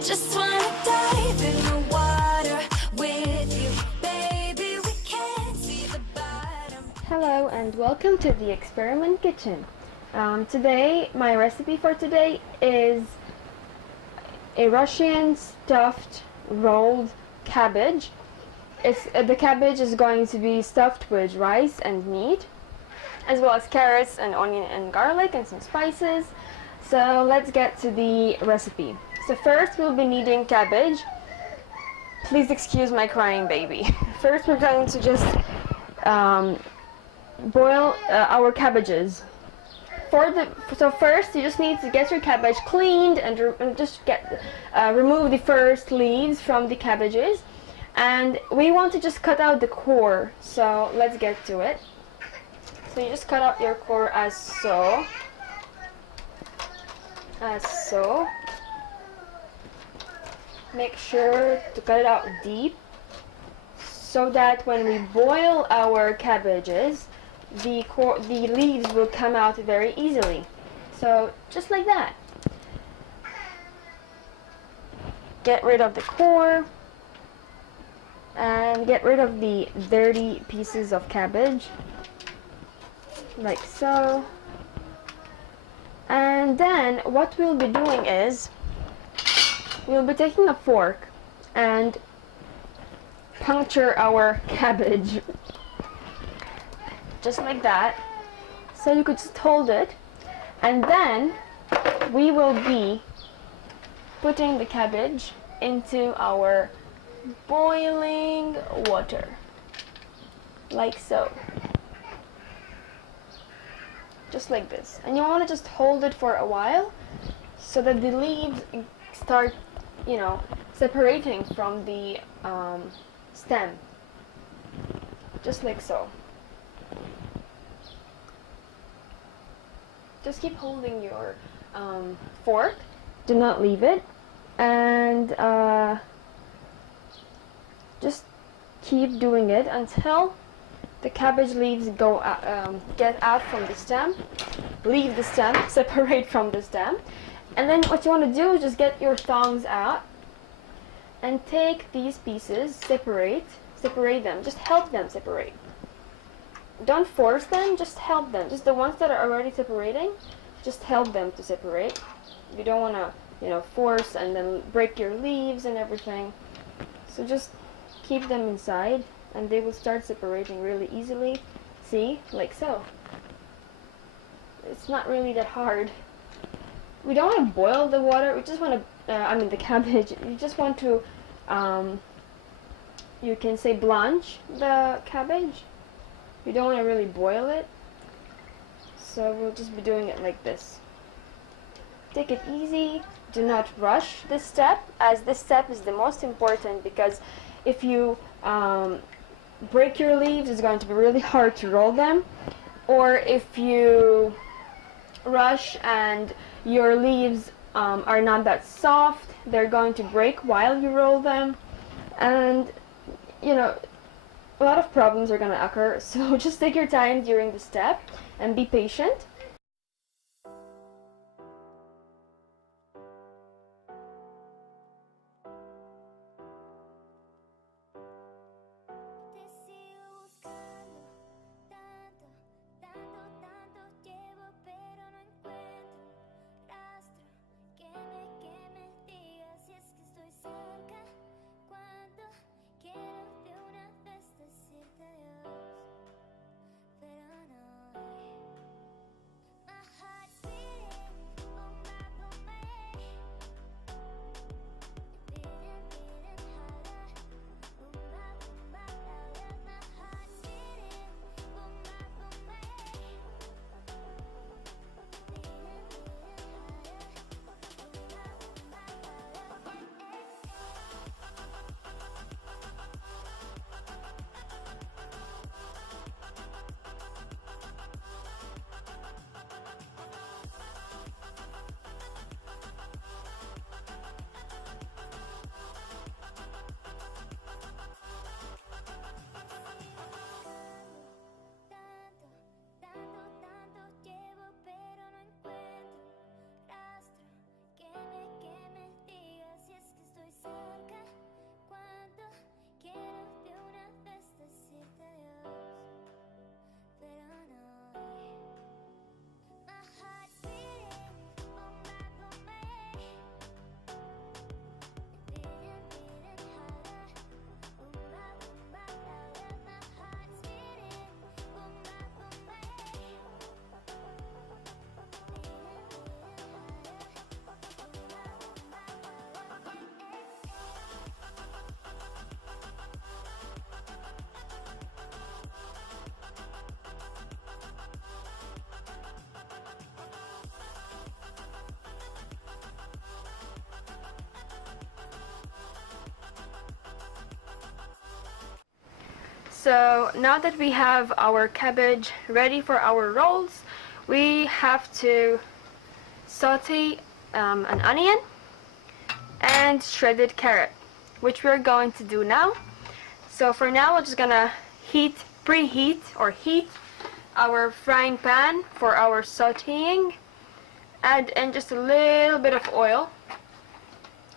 just wanna dive in the water with you, baby. We can't see the bottom. Hello and welcome to the Experiment Kitchen. Today, my recipe for today is a Russian stuffed rolled cabbage. The cabbage is going to be stuffed with rice and meat, as well as carrots and onion and garlic and some spices. So let's get to the recipe. So first we'll be needing cabbage. Please excuse my crying baby. First we're going to just boil our cabbages. So first you just need to get your cabbage cleaned and just remove the first leaves from the cabbages. And we want to just cut out the core, so let's get to it. So you just cut out your core as so. Make sure to cut it out deep so that when we boil our cabbages, the leaves will come out very easily. So just like that. Get rid of the core and get rid of the dirty pieces of cabbage, like so. And then what we'll be doing is we'll be taking a fork and puncture our cabbage just like that. So you could just hold it, and then we will be putting the cabbage into our boiling water, like so. Just like this. And you want to just hold it for a while so that the leaves start, separating from the stem. Just like so. Just keep holding your fork. Do not leave it. And just keep doing it until the cabbage leaves get out from the stem. Leave the stem, separate from the stem. And then what you want to do is just get your tongs out and take these pieces, separate them, just help them separate. Don't force them, just help them. Just the ones that are already separating, just help them to separate. You don't want to, force and then break your leaves and everything. So just keep them inside and they will start separating really easily. See, like so. It's not really that hard. We don't want to boil the water, we just want to, the cabbage, you just want to, you can say blanch the cabbage. You don't want to really boil it. So we'll just be doing it like this. Take it easy, do not rush this step, as this step is the most important, because if you break your leaves, it's going to be really hard to roll them. Or if you rush and your leaves are not that soft, they're going to break while you roll them, and a lot of problems are going to occur. So just take your time during the step and be patient. So now that we have our cabbage ready for our rolls, we have to saute an onion and shredded carrot, which we're going to do now. So for now, we're just gonna preheat our frying pan for our sauteing. Add in just a little bit of oil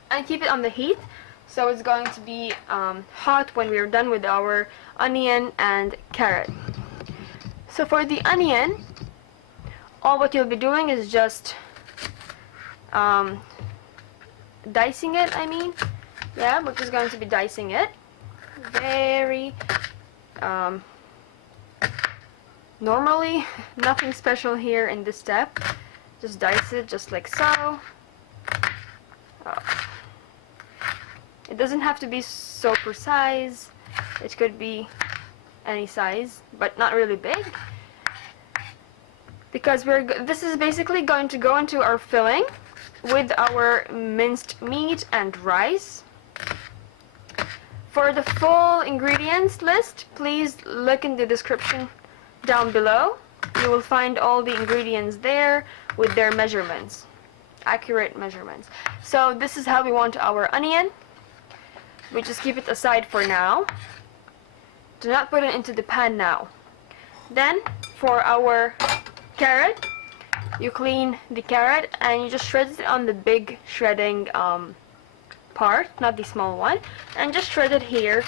and keep it on the heat, so it's going to be hot when we're done with our onion and carrot. So for the onion, all what you'll be doing is just dicing it. Yeah, we're just going to be dicing it very normally. Nothing special here in this step. Just dice it just like so. It doesn't have to be so precise. It could be any size, but not really big, because this is basically going to go into our filling with our minced meat and rice. For the full ingredients list, please look in the description down below. You will find all the ingredients there with their measurements, accurate measurements. So this is how we want our onion. We just keep it aside for now. Do not put it into the pan now. Then for our carrot, you clean the carrot and you just shred it on the big shredding part, not the small one, and just shred it here.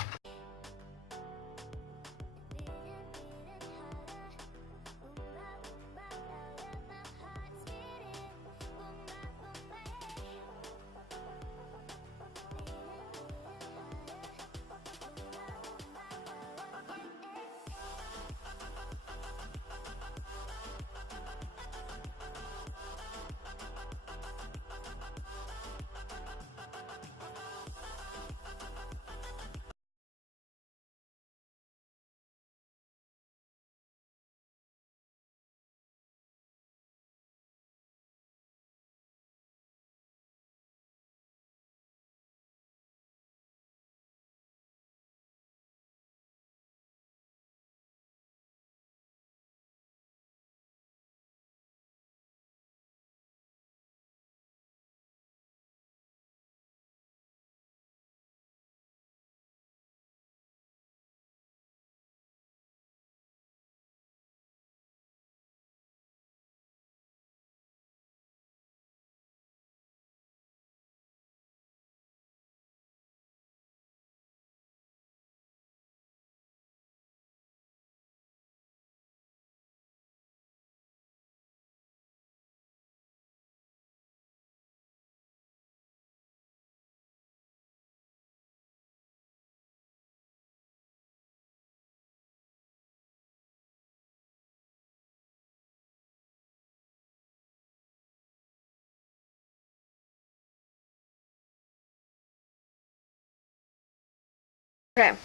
Okay.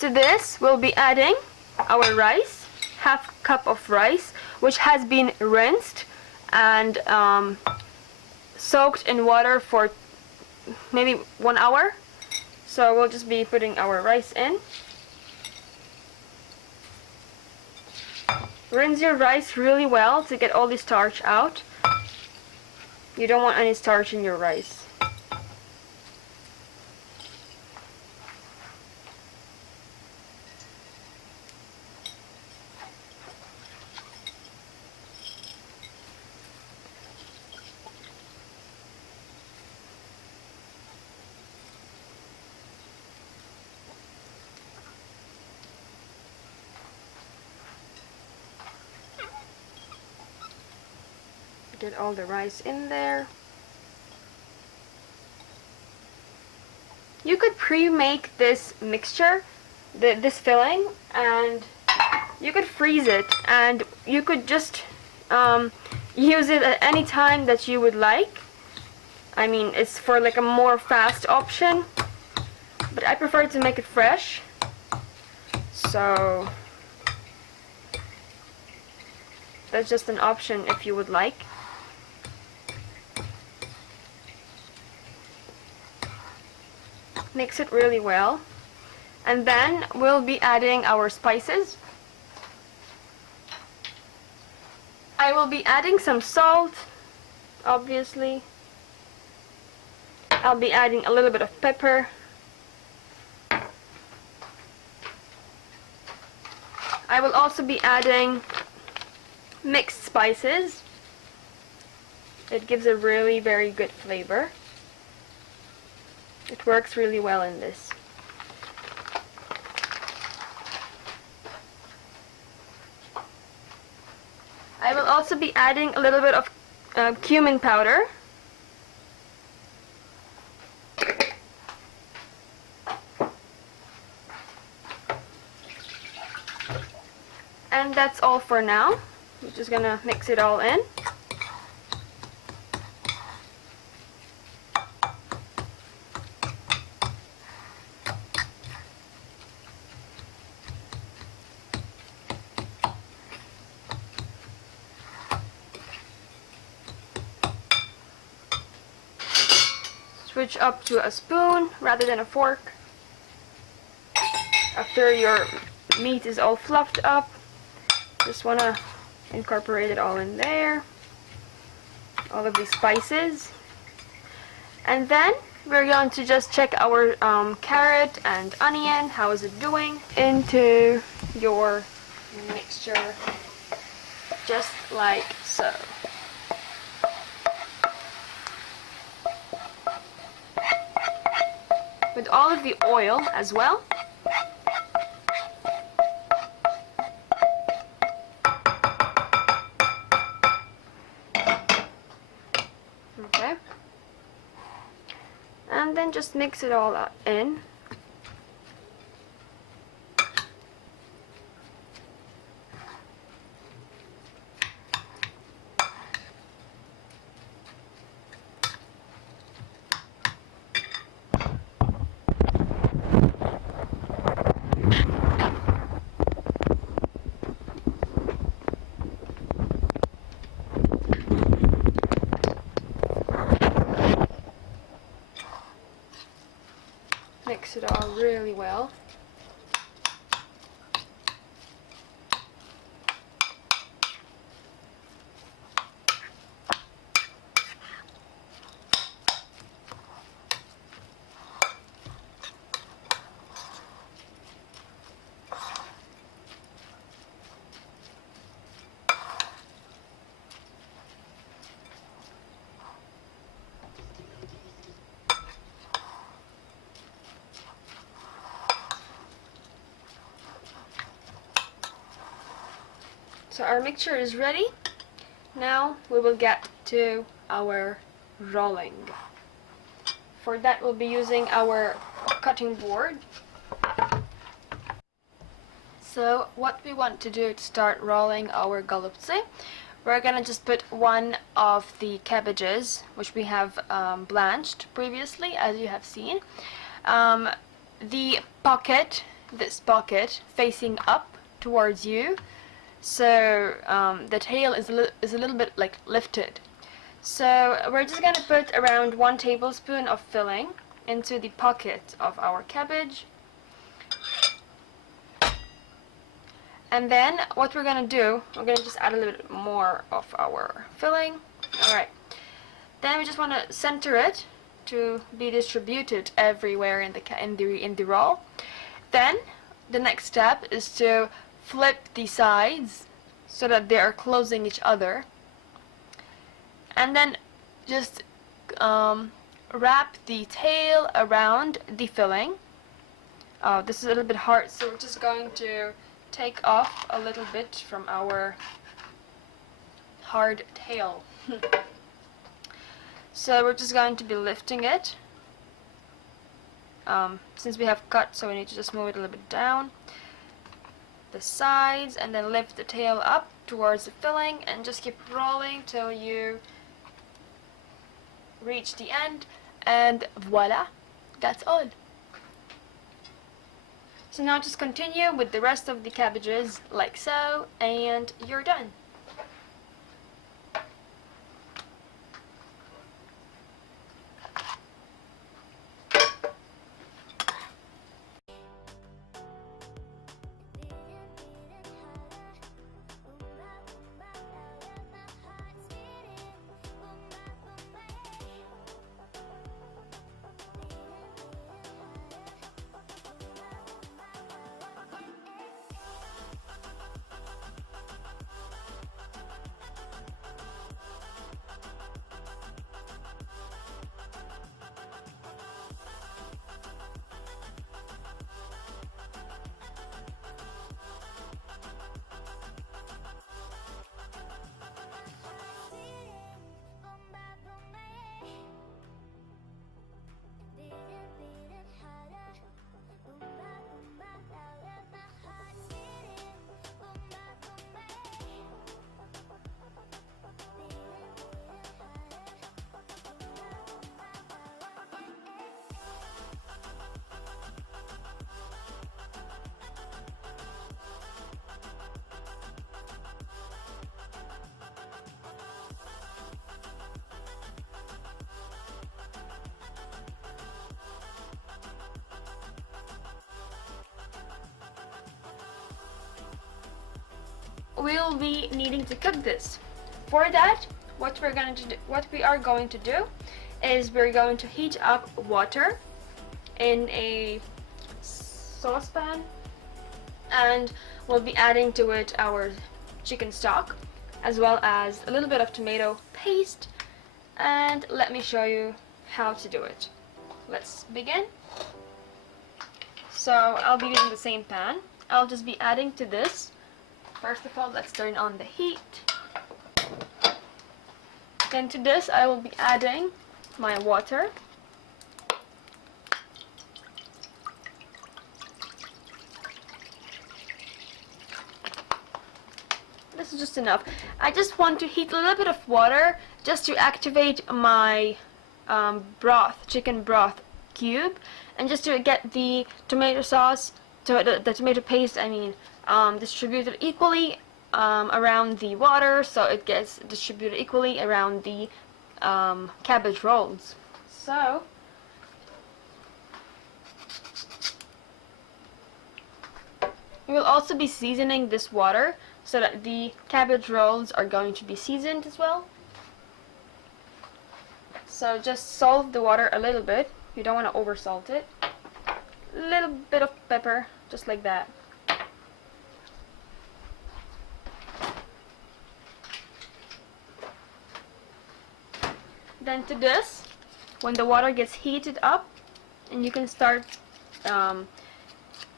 To this, we'll be adding our rice, half cup of rice, which has been rinsed and soaked in water for maybe 1 hour. So we'll just be putting our rice in. Rinse your rice really well to get all the starch out. You don't want any starch in your rice. Get all the rice in there. You could pre-make this mixture, this filling, and you could freeze it, and you could just use it at any time that you would like. I mean, it's for like a more fast option, but I prefer to make it fresh. So that's just an option if you would like. Mix it really well. And then we'll be adding our spices. I will be adding some salt, obviously. I'll be adding a little bit of pepper. I will also be adding mixed spices. It gives a really very good flavor. It works really well in this. I will also be adding a little bit of cumin powder. And that's all for now. We're just gonna mix it all in. Switch up to a spoon rather than a fork. After your meat is all fluffed up, just want to incorporate it all in there, all of these spices. And then we're going to just check our carrot and onion, how is it doing, into your mixture, just like so. With all of the oil as well. Okay. And then just mix it all in. Mix it all really well. So our mixture is ready. Now we will get to our rolling. For that we'll be using our cutting board. So what we want to do to start rolling our golubtsi, we're gonna just put one of the cabbages, which we have blanched previously, as you have seen. The pocket, this pocket, facing up towards you. So the tail is a little bit like lifted. So we're just gonna put around 1 tablespoon of filling into the pocket of our cabbage. And then what we're gonna do, we're gonna just add a little bit more of our filling. Alright. Then we just wanna center it to be distributed everywhere in the roll. Then the next step is to flip the sides so that they are closing each other, and then just wrap the tail around the filling. Oh, this is a little bit hard, so we're just going to take off a little bit from our hard tail. So we're just going to be lifting it. Since we have cut, so we need to just move it a little bit down the sides, and then lift the tail up towards the filling, and just keep rolling till you reach the end, and voila, that's all. So now just continue with the rest of the cabbages like so, and you're done. we'll be needing to cook this. For that, what we are going to do is we're going to heat up water in a saucepan, and we'll be adding to it our chicken stock as well as a little bit of tomato paste, and let me show you how to do it. Let's begin. So I'll be using the same pan. I'll just be adding to this. First of all, let's turn on the heat. Then to this I will be adding my water. This is just enough. I just want to heat a little bit of water just to activate my chicken broth cube, and just to get the tomato sauce, the tomato paste, distributed equally around the water, so it gets distributed equally around the cabbage rolls. So we will also be seasoning this water so that the cabbage rolls are going to be seasoned as well. So just salt the water a little bit. You don't want to over salt it. A little bit of pepper, just like that. Then to this, when the water gets heated up and you can start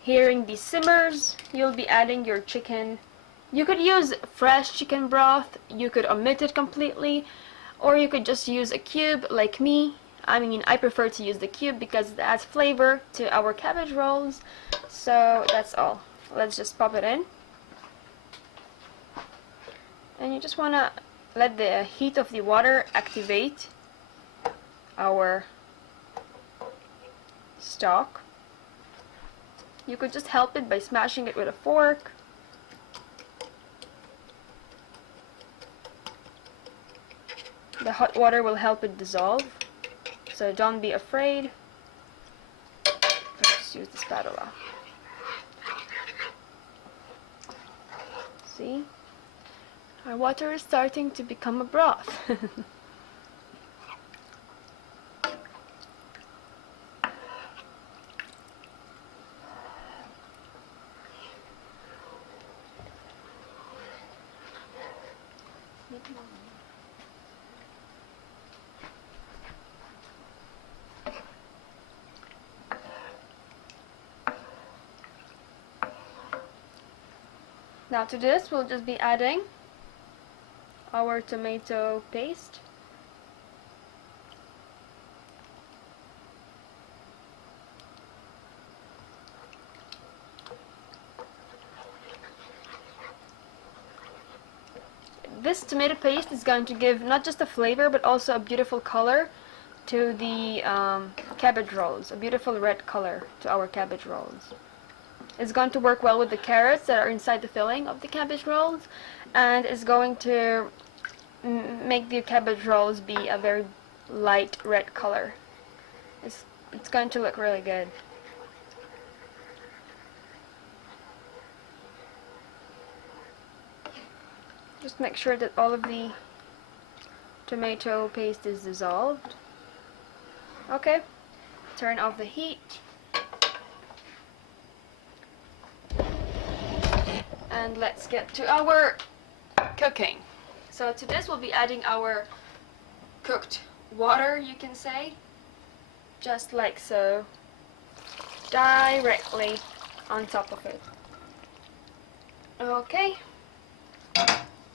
hearing the simmers, you'll be adding your chicken. You could use fresh chicken broth, you could omit it completely, or you could just use a cube like me. I prefer to use the cube because it adds flavor to our cabbage rolls. So that's all. Let's just pop it in. And you just want to let the heat of the water activate our stock. You could just help it by smashing it with a fork. The hot water will help it dissolve, so don't be afraid. Let's just use the spatula. See? Our water is starting to become a broth. Now to this, we'll just be adding our tomato paste. This tomato paste is going to give not just a flavor but also a beautiful color to the cabbage rolls, a beautiful red color to our cabbage rolls. It's going to work well with the carrots that are inside the filling of the cabbage rolls, and it's going to make the cabbage rolls be a very light red color. It's going to look really good. Just make sure that all of the tomato paste is dissolved. Okay, turn off the heat. And let's get to our cooking. So to this we'll be adding our cooked water, you can say, just like so, directly on top of it. Okay.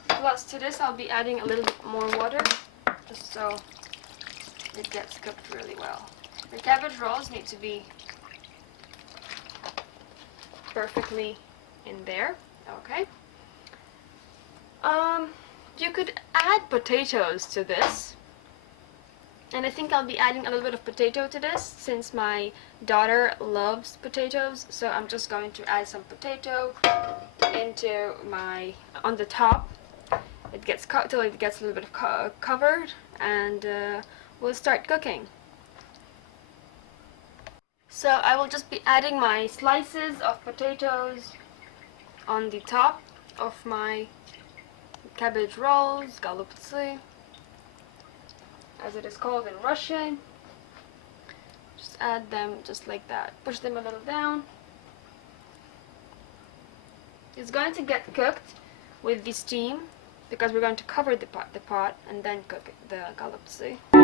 Plus to this I'll be adding a little bit more water, just so it gets cooked really well. Your cabbage rolls need to be perfectly in there. Okay. You could add potatoes to this, and I think I'll be adding a little bit of potato to this since my daughter loves potatoes. So I'm just going to add some potato into on the top. It gets cut till it gets a little bit covered, and we'll start cooking. So I will just be adding my slices of potatoes on the top of my cabbage rolls, Golubtsi, as it is called in Russian. Just add them just like that. Push them a little down. It's going to get cooked with the steam because we're going to cover the pot and then cook the Golubtsi.